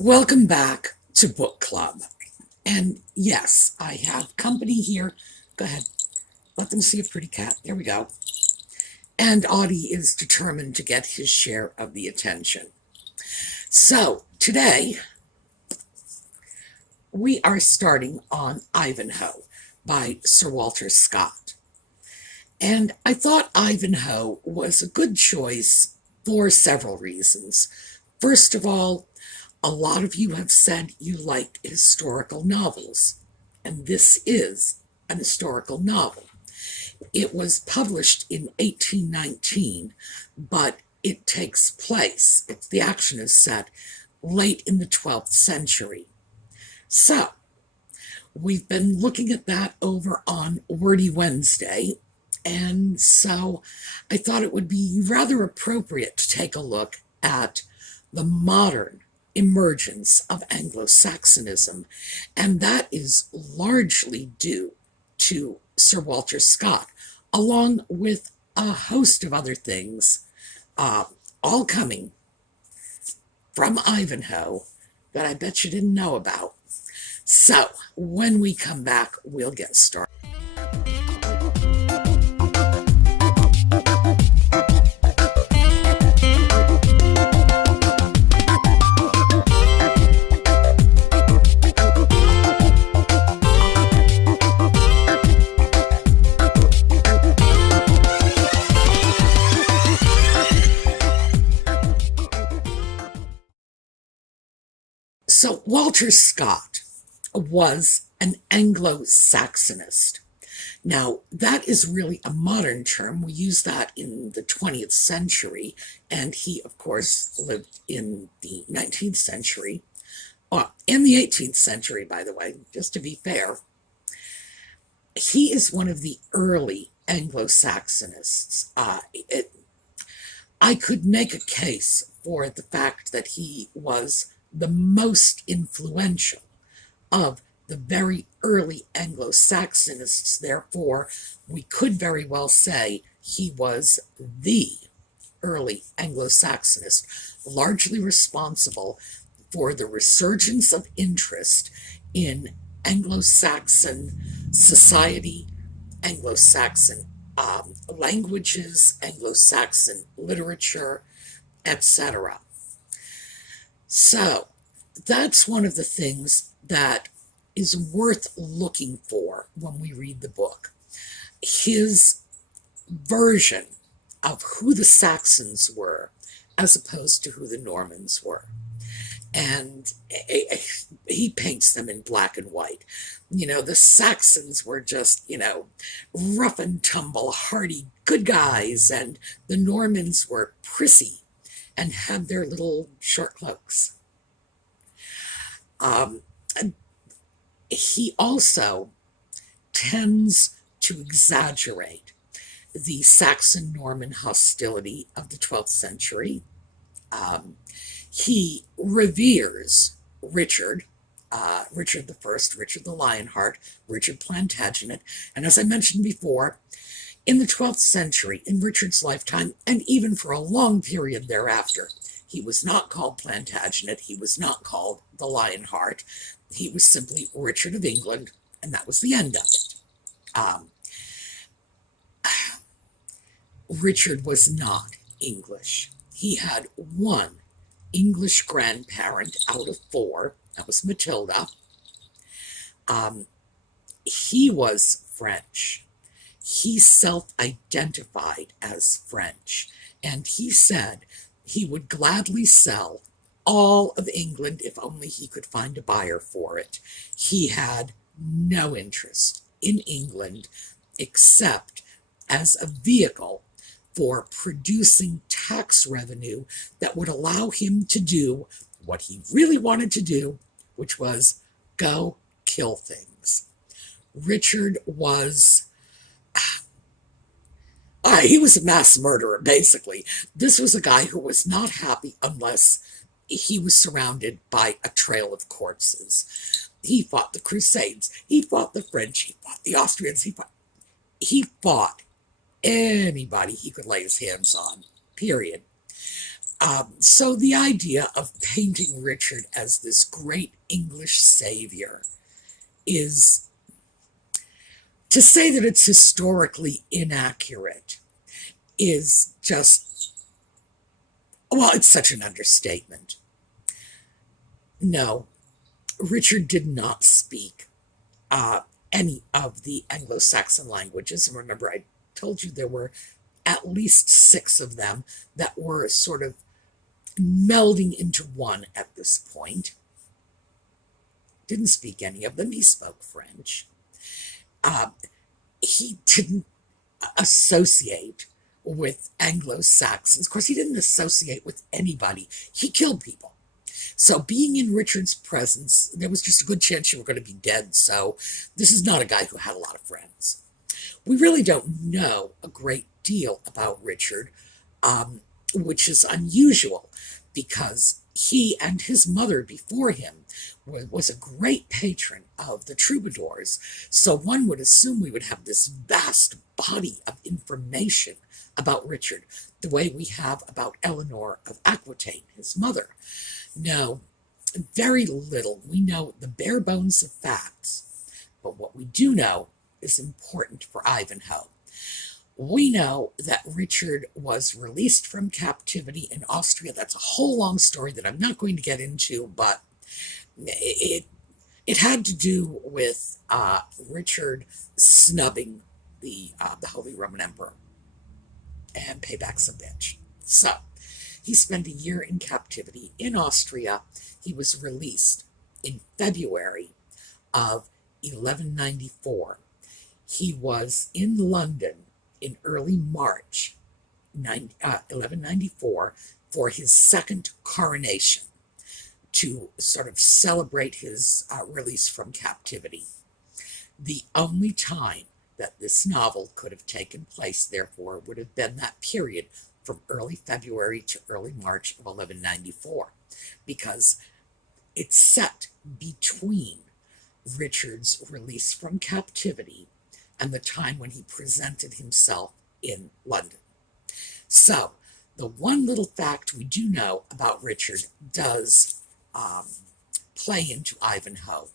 Welcome back to Book Club. And yes, I have company here. Go ahead. Let them see a pretty cat. There we go. And Audie is determined to get his share of the attention. So today, we are starting on Ivanhoe by Sir Walter Scott. And I thought Ivanhoe was a good choice for several reasons. First of all, a lot of you have said you like historical novels, and this is an historical novel. It was published in 1819, but it takes place, the action is set late in the 12th century. So, we've been looking at that over on Wordy Wednesday, and so I thought it would be rather appropriate to take a look at the modern emergence of Anglo-Saxonism, and that is largely due to Sir Walter Scott, along with a host of other things, all coming from Ivanhoe that I bet you didn't know about. So, when we come back, we'll get started. So Walter Scott was an Anglo-Saxonist. Now, that is really a modern term. We use that in the 20th century, and he, of course, lived in the 19th century, and the 18th century, by the way, just to be fair. He is one of the early Anglo-Saxonists. I could make a case for the fact that he was the most influential of the very early Anglo-Saxonists. Therefore, we could very well say he was the early Anglo-Saxonist, largely responsible for the resurgence of interest in Anglo-Saxon society, Anglo-Saxon languages, Anglo-Saxon literature, etc. So, that's one of the things that is worth looking for when we read the book. His version of who the Saxons were as opposed to who the Normans were. And he paints them in black and white. The Saxons were just, rough and tumble, hardy, good guys, and the Normans were prissy and had their little short cloaks. He also tends to exaggerate the Saxon-Norman hostility of the 12th century. He reveres Richard, Richard I, Richard the Lionheart, Richard Plantagenet, and as I mentioned before, in the 12th century, in Richard's lifetime, and even for a long period thereafter, he was not called Plantagenet, he was not called the Lionheart, he was simply Richard of England, and that was the end of it. Richard was not English. He had one English grandparent out of four, that was Matilda. He was French. He self-identified as French, and he said he would gladly sell all of England if only he could find a buyer for it. He had no interest in England except as a vehicle for producing tax revenue that would allow him to do what he really wanted to do, which was go kill things. Richard was he was a mass murderer, basically. This was a guy who was not happy unless he was surrounded by a trail of corpses. He fought the Crusades. He fought the French. He fought the Austrians. He fought anybody he could lay his hands on, period. So the idea of painting Richard as this great English savior is, to say that it's historically inaccurate is just, well, it's such an understatement. No, Richard did not speak any of the Anglo-Saxon languages. And remember, I told you there were at least 6 of them that were sort of melding into one at this point. Didn't speak any of them. He spoke French. He didn't associate with Anglo-Saxons. Of course, he didn't associate with anybody. He killed people. So being in Richard's presence, there was just a good chance you were going to be dead. So this is not a guy who had a lot of friends. We really don't know a great deal about Richard, which is unusual because he and his mother before him was a great patron of the troubadours. So one would assume we would have this vast body of information about Richard, the way we have about Eleanor of Aquitaine, his mother. No, very little. We know the bare bones of facts, but what we do know is important for Ivanhoe. We know that Richard was released from captivity in Austria. That's a whole long story that I'm not going to get into, but it had to do with Richard snubbing the Holy Roman Emperor, and payback's a bitch. So he spent a year in captivity in Austria. He was released in February of 1194. He was in London in early March 1194 for his second coronation to sort of celebrate his release from captivity. The only time that this novel could have taken place, therefore, would have been that period from early February to early March of 1194, because it's set between Richard's release from captivity and the time when he presented himself in London. So, the one little fact we do know about Richard does play into Ivanhoe,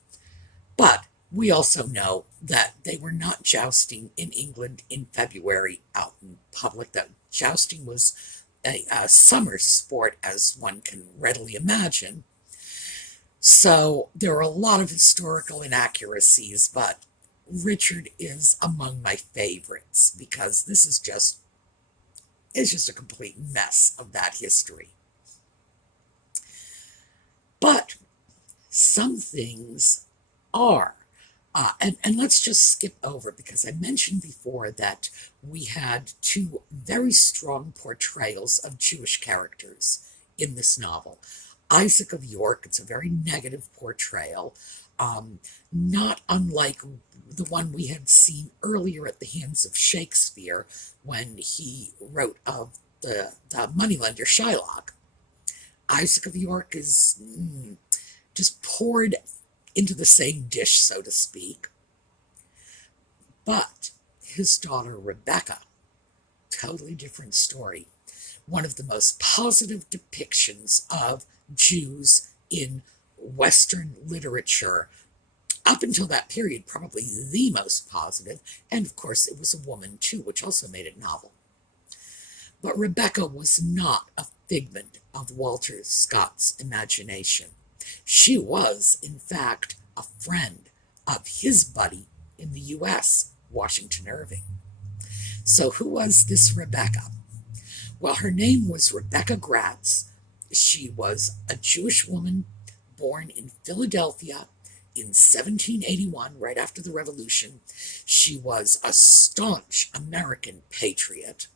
but we also know that they were not jousting in England in February out in public. That jousting was a summer sport, as one can readily imagine. So there are a lot of historical inaccuracies, but Richard is among my favorites because this is just, it's just a complete mess of that history. But some things are. And let's just skip over, because I mentioned before that we had 2 very strong portrayals of Jewish characters in this novel. Isaac of York, it's a very negative portrayal, not unlike the one we had seen earlier at the hands of Shakespeare when he wrote of the moneylender Shylock. Isaac of York is just poured into the same dish, so to speak. But his daughter Rebecca, totally different story. One of the most positive depictions of Jews in Western literature. Up until that period, probably the most positive. And of course, it was a woman too, which also made it novel. But Rebecca was not a figment of Walter Scott's imagination. She was, in fact, a friend of his buddy in the U.S., Washington Irving. So who was this Rebecca? Well, her name was Rebecca Gratz. She was a Jewish woman born in Philadelphia in 1781, right after the Revolution. She was a staunch American patriot.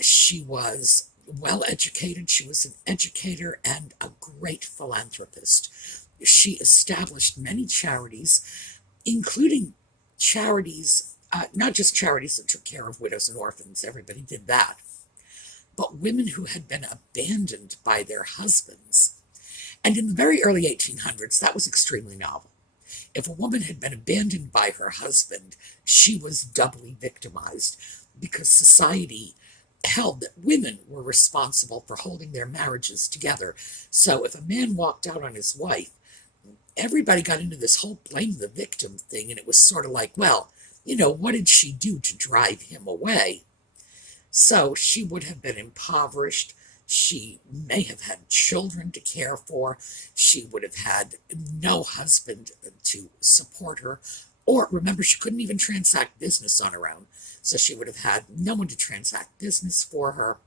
She was well educated. She was an educator and a great philanthropist. She established many charities, including charities, not just charities that took care of widows and orphans, everybody did that, but women who had been abandoned by their husbands. And in the very early 1800s, that was extremely novel. If a woman had been abandoned by her husband, she was doubly victimized because society held that women were responsible for holding their marriages together. So if a man walked out on his wife, everybody got into this whole blame the victim thing, and it was sort of like, well, what did she do to drive him away? So she would have been impoverished. She may have had children to care for. She would have had no husband to support her. Or remember, she couldn't even transact business on her own. So she would have had no one to transact business for her.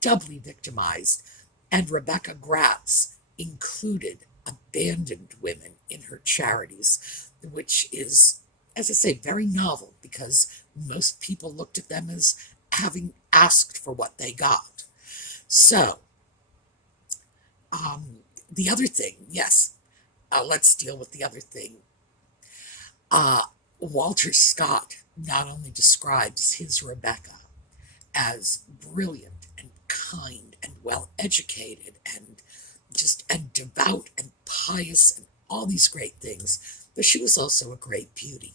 Doubly victimized. And Rebecca Gratz included abandoned women in her charities, which is, as I say, very novel because most people looked at them as having asked for what they got. So, the other thing, yes, let's deal with the other thing. Walter Scott not only describes his Rebecca as brilliant and kind and well educated and devout and pious and all these great things, but she was also a great beauty.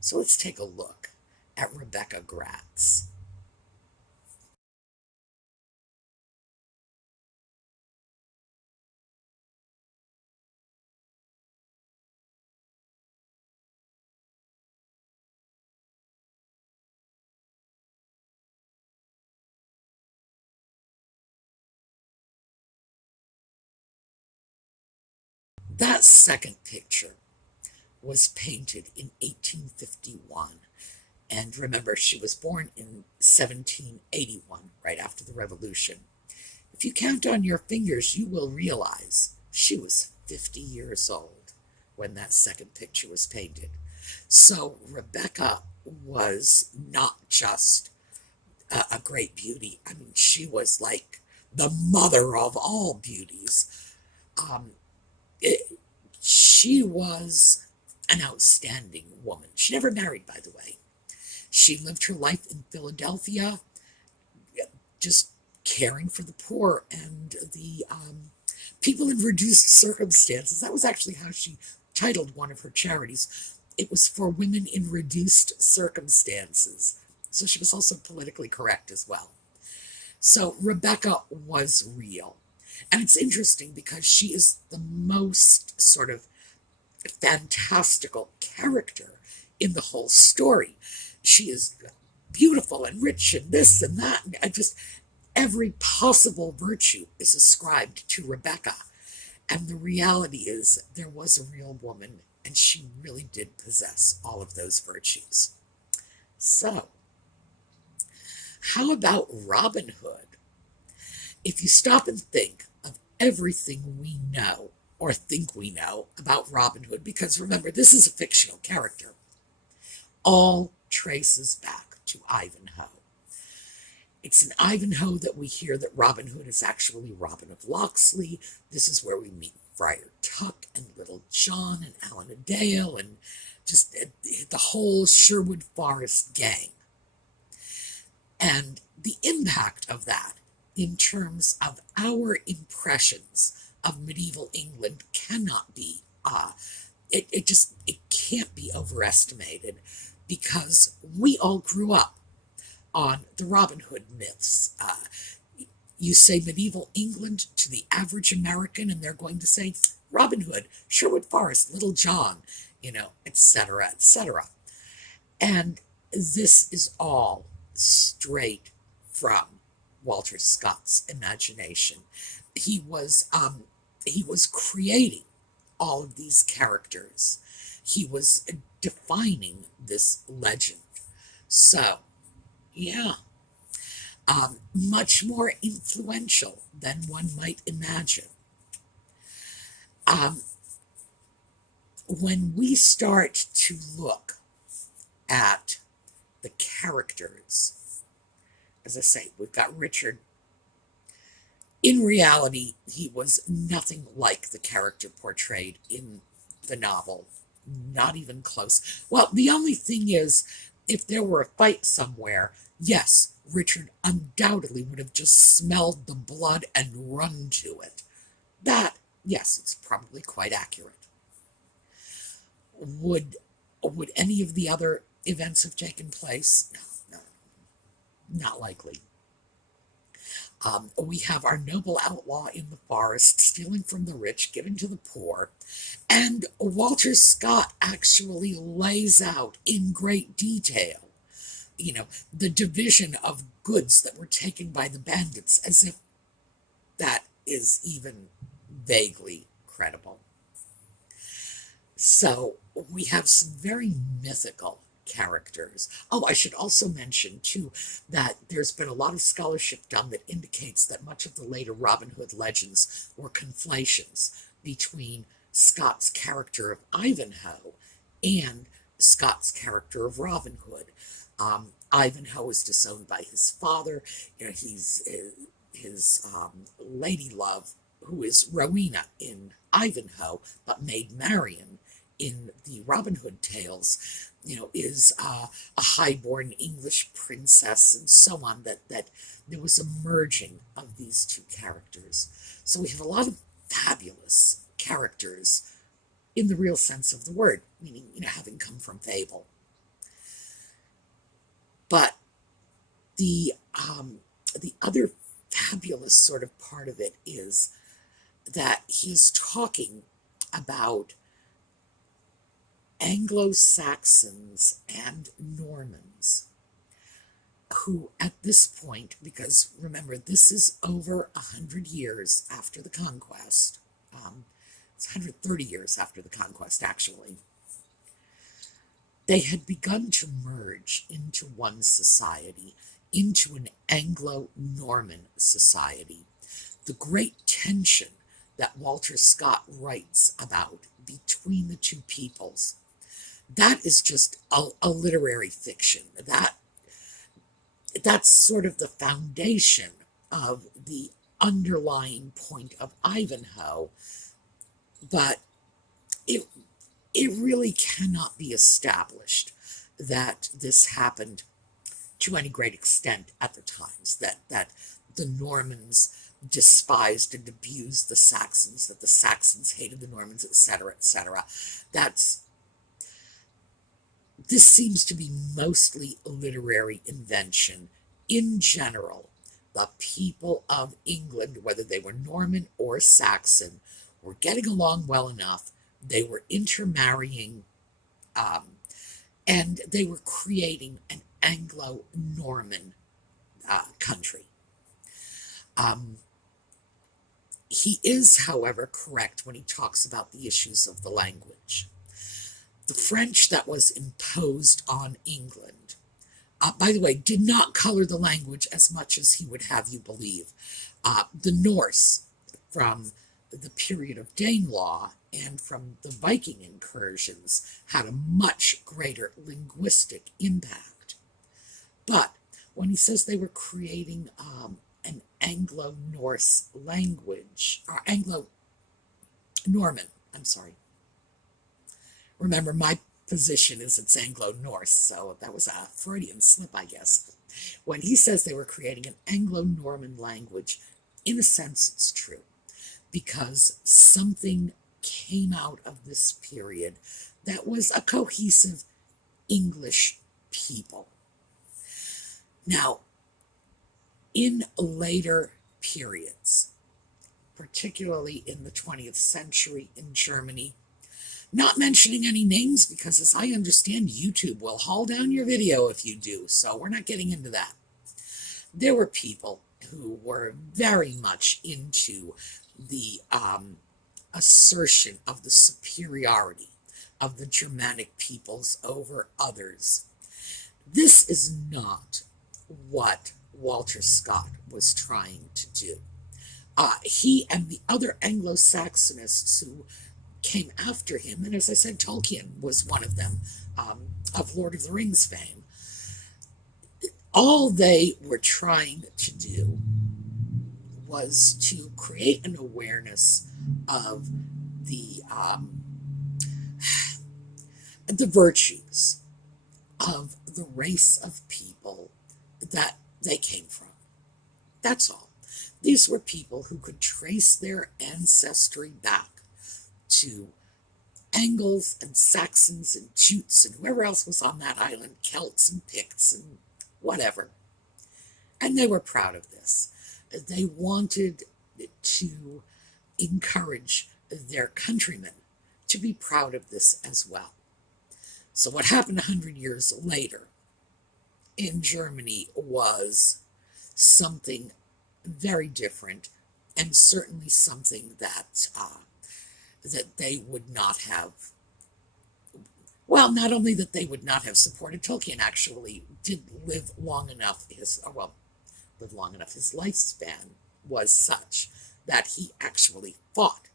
So let's take a look at Rebecca Gratz. That second picture was painted in 1851. And remember, she was born in 1781, right after the Revolution. If you count on your fingers, you will realize she was 50 years old when that second picture was painted. So Rebecca was not just a great beauty. I mean, she was like the mother of all beauties. Um, it, she was an outstanding woman. She never married, by the way. She lived her life in Philadelphia, just caring for the poor and the people in reduced circumstances. That was actually how she titled one of her charities. It was for women in reduced circumstances. So she was also politically correct as well. So Rebecca was real. And it's interesting because she is the most sort of fantastical character in the whole story. She is beautiful and rich and this and that. And just every possible virtue is ascribed to Rebecca. And the reality is, there was a real woman, and she really did possess all of those virtues. So, how about Robin Hood? If you stop and think of everything we know, or think we know, about Robin Hood, because remember, this is a fictional character, all traces back to Ivanhoe. It's in Ivanhoe that we hear that Robin Hood is actually Robin of Locksley. This is where we meet Friar Tuck and Little John and Alan a Dale and just the whole Sherwood Forest gang. And the impact of that in terms of our impressions of medieval England cannot be, it can't be overestimated because we all grew up on the Robin Hood myths. You say medieval England to the average American, and they're going to say Robin Hood, Sherwood Forest, Little John, etc., etc. And this is all straight from Walter Scott's imagination. He was creating all of these characters. He was defining this legend. So, yeah, much more influential than one might imagine. Um, when we start to look at the characters, as I say, we've got Richard. In reality, he was nothing like the character portrayed in the novel, not even close. Well, the only thing is, if there were a fight somewhere, yes, Richard undoubtedly would have just smelled the blood and run to it. That, yes, it's probably quite accurate. Would any of the other events have taken place? No, no. Not likely. We have our noble outlaw in the forest stealing from the rich, giving to the poor. And Walter Scott actually lays out in great detail, the division of goods that were taken by the bandits, as if that is even vaguely credible. So we have some very mythical characters. Oh, I should also mention, too, that there's been a lot of scholarship done that indicates that much of the later Robin Hood legends were conflations between Scott's character of Ivanhoe and Scott's character of Robin Hood. Ivanhoe is disowned by his father. He's his lady love, who is Rowena in Ivanhoe, but Maid Marian in the Robin Hood tales, is a high-born English princess, and so on, that there was a merging of these two characters. So we have a lot of fabulous characters in the real sense of the word, meaning, having come from fable. But the other fabulous sort of part of it is that he's talking about Anglo-Saxons and Normans, who at this point, because remember, this is over 100 years after the conquest, it's 130 years after the conquest, actually, they had begun to merge into one society, into an Anglo-Norman society. The great tension that Walter Scott writes about between the two peoples, that is just a literary fiction. That's sort of the foundation of the underlying point of Ivanhoe, but it really cannot be established that this happened to any great extent at the times, that the Normans despised and abused the Saxons, that the Saxons hated the Normans, etc., etc. This seems to be mostly a literary invention. In general, the people of England, whether they were Norman or Saxon, were getting along well enough. They were intermarrying, and they were creating an Anglo-Norman country. He is, however, correct when he talks about the issues of the language. The French that was imposed on England, by the way, did not color the language as much as he would have you believe. The Norse, from the period of Danelaw and from the Viking incursions, had a much greater linguistic impact. But when he says they were creating an Anglo-Norse language, or Anglo-Norman, I'm sorry. Remember, my position is it's Anglo-Norse, so that was a Freudian slip, I guess. When he says they were creating an Anglo-Norman language, in a sense it's true, because something came out of this period that was a cohesive English people. Now, in later periods, particularly in the 20th century in Germany, not mentioning any names because, as I understand, YouTube will haul down your video if you do, so we're not getting into that. There were people who were very much into the assertion of the superiority of the Germanic peoples over others. This is not what Walter Scott was trying to do. He and the other Anglo-Saxonists who came after him, and as I said, Tolkien was one of them, of Lord of the Rings fame, all they were trying to do was to create an awareness of the virtues of the race of people that they came from. That's all. These were people who could trace their ancestry back to Angles and Saxons and Jutes and whoever else was on that island, Celts and Picts and whatever. And they were proud of this. They wanted to encourage their countrymen to be proud of this as well. So what happened 100 years later in Germany was something very different, and certainly something that they would not have. Well, not only that they would not have supported, Tolkien actually did live long enough. His lifespan was such that he actually fought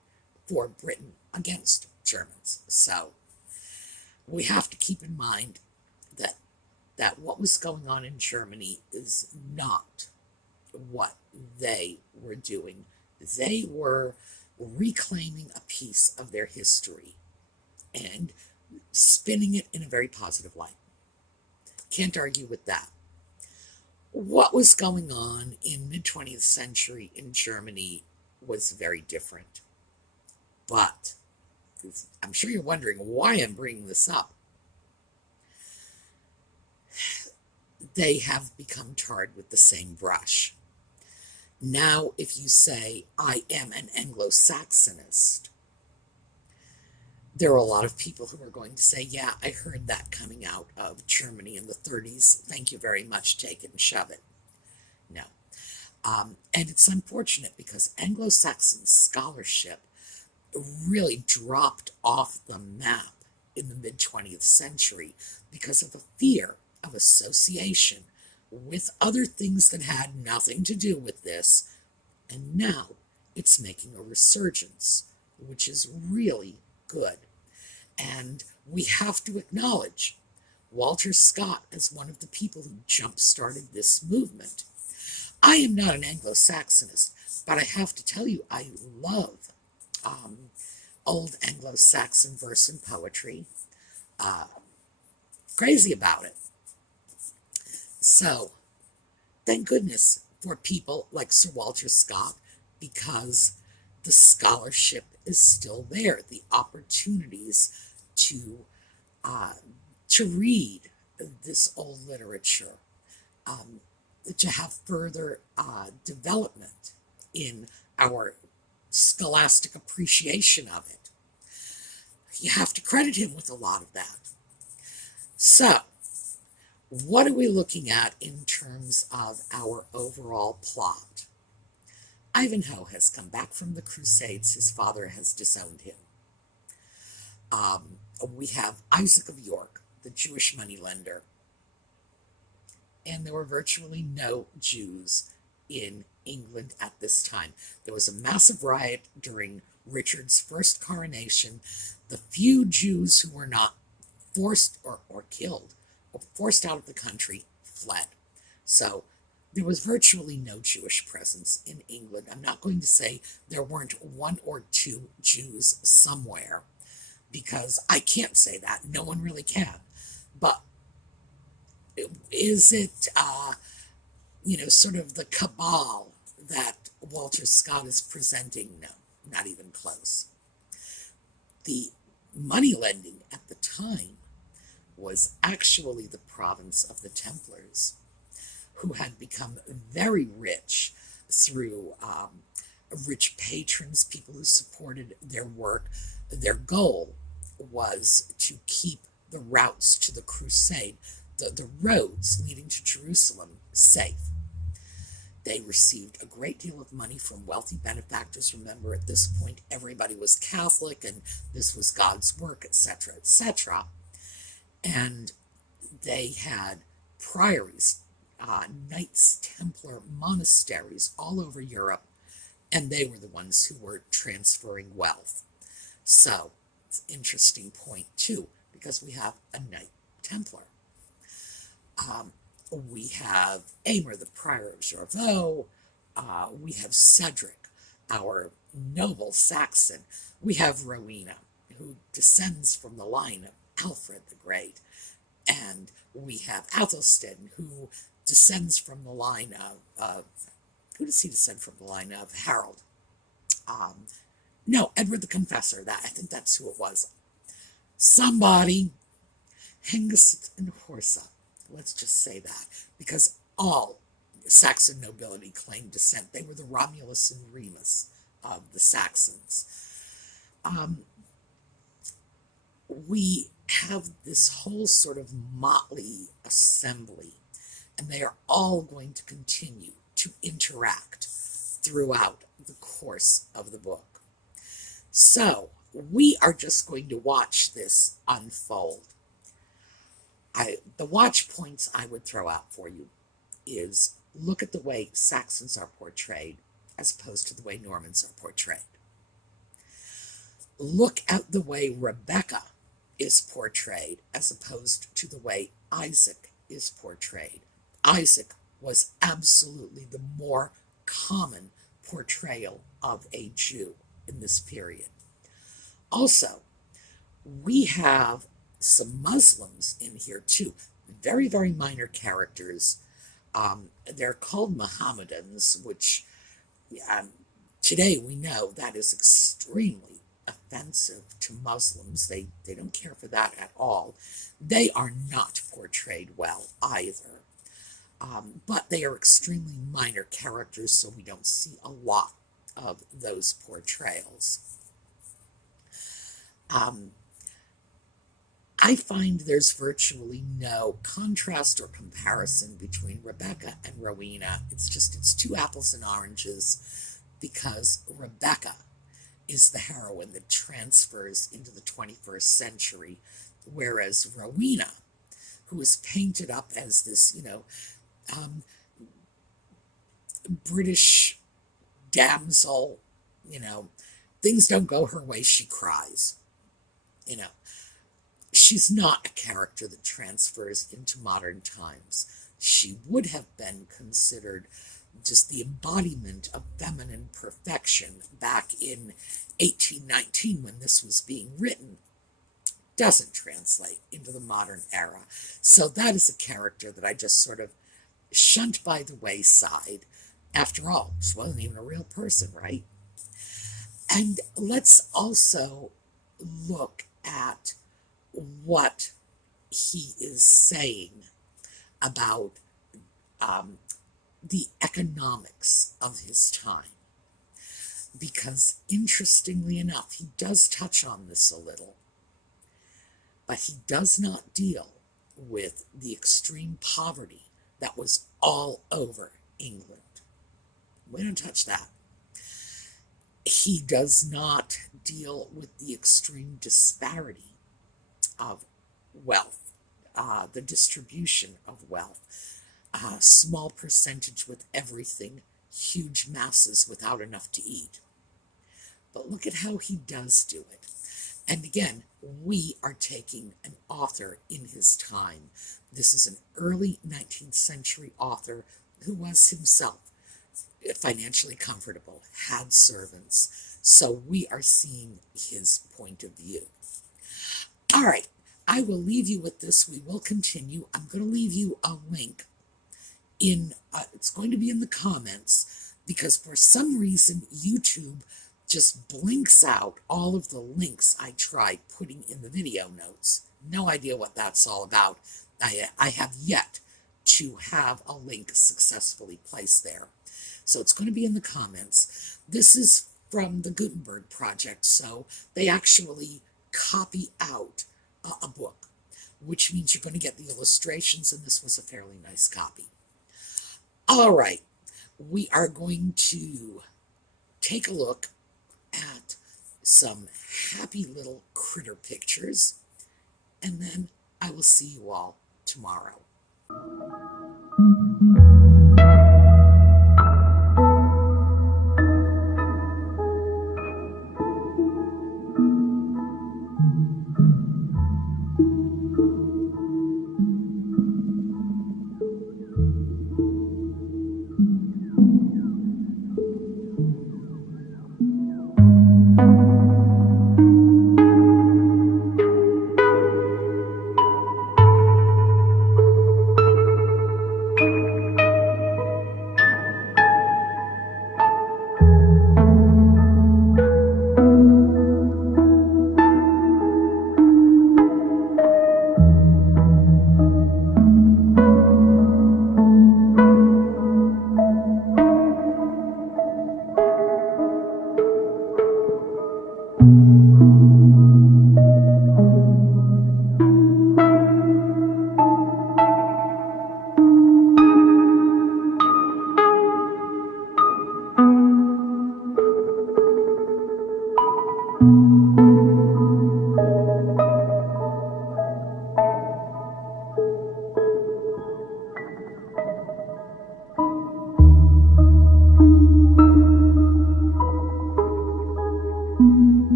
for Britain against Germans. So we have to keep in mind that what was going on in Germany is not what they were doing. They were reclaiming a piece of their history and spinning it in a very positive light. Can't argue with that. What was going on in mid-20th century in Germany was very different. But I'm sure you're wondering why I'm bringing this up. They have become tarred with the same brush. Now, if you say, I am an Anglo-Saxonist, there are a lot of people who are going to say, yeah, I heard that coming out of Germany in the 30s. Thank you very much. Take it and shove it. No. And it's unfortunate because Anglo-Saxon scholarship really dropped off the map in the mid-20th century because of the fear of association with other things that had nothing to do with this. And now it's making a resurgence, which is really good. And we have to acknowledge Walter Scott as one of the people who jump-started this movement. I am not an Anglo-Saxonist, but I have to tell you, I love old Anglo-Saxon verse and poetry. Crazy about it. So, thank goodness for people like Sir Walter Scott, because the scholarship is still there. The opportunities to read this old literature, to have further development in our scholastic appreciation of it. You have to credit him with a lot of that. So, what are we looking at in terms of our overall plot? Ivanhoe has come back from the Crusades. His father has disowned him. We have Isaac of York, the Jewish moneylender. And there were virtually no Jews in England at this time. There was a massive riot during Richard's first coronation. The few Jews who were not forced or killed or forced out of the country fled. So there was virtually no Jewish presence in England. I'm not going to say there weren't one or two Jews somewhere, because I can't say that. No one really can. But is it, sort of the cabal that Walter Scott is presenting? No, not even close. The money lending at the time was actually the province of the Templars, who had become very rich through rich patrons, people who supported their work. Their goal was to keep the routes to the crusade, the roads leading to Jerusalem, safe. They received a great deal of money from wealthy benefactors. Remember, at this point, everybody was Catholic, and this was God's work, etc., etc. And they had priories, Knights Templar monasteries all over Europe, and they were the ones who were transferring wealth. So, it's an interesting point, too, because we have a Knight Templar. We have Aymer, the Prior of Jorvaulx. We have Cedric, our noble Saxon. We have Rowena, who descends from the line of Alfred the Great. And we have Athelstan, who descends from the line of who does he descend from the line of? Harold. No, Edward the Confessor. I think that's who it was. Somebody. Hengist and Horsa. Let's just say that. Because all Saxon nobility claimed descent. They were the Romulus and Remus of the Saxons. We have this whole sort of motley assembly, and they are all going to continue to interact throughout the course of the book. So we are just going to watch this unfold. The watch points I would throw out for you is look at the way Saxons are portrayed as opposed to the way Normans are portrayed. Look at the way Rebecca is portrayed as opposed to the way Isaac is portrayed. Isaac was absolutely the more common portrayal of a Jew in this period. Also, we have some Muslims in here too, very, very minor characters. They're called Mohammedans, which today we know that is extremely offensive to Muslims. They don't care for that at all. They are not portrayed well either. But they are extremely minor characters, so we don't see a lot of those portrayals. I find there's virtually no contrast or comparison between Rebecca and Rowena. It's two apples and oranges, because Rebecca is the heroine that transfers into the 21st century, whereas Rowena, who is painted up as this, British damsel, things don't go her way, she cries, She's not a character that transfers into modern times. She would have been considered just the embodiment of feminine perfection back in 1819 when this was being written. Doesn't translate into the modern era. So that is a character that I just sort of shunt by the wayside. After all, she wasn't even a real person, right? And let's also look at what he is saying about the economics of his time. Because interestingly enough, he does touch on this a little, but he does not deal with the extreme poverty that was all over England. We don't touch that. He does not deal with the extreme disparity of wealth, the distribution of wealth, small percentage with everything, huge masses without enough to eat. But look at how he does do it. And again, we are taking an author in his time. This is an early 19th century author who was himself financially comfortable, had servants. So we are seeing his point of view. All right, I will leave you with this. We will continue. I'm going to leave you a link in, it's going to be in the comments, because for some reason YouTube just blinks out all of the links I tried putting in the video notes. No idea what that's all about. I have yet to have a link successfully placed there. So it's going to be in the comments. This is from the Gutenberg project, so they actually copy out a book, which means you're going to get the illustrations, and this was a fairly nice copy. All right, we are going to take a look at some happy little critter pictures, and then I will see you all tomorrow.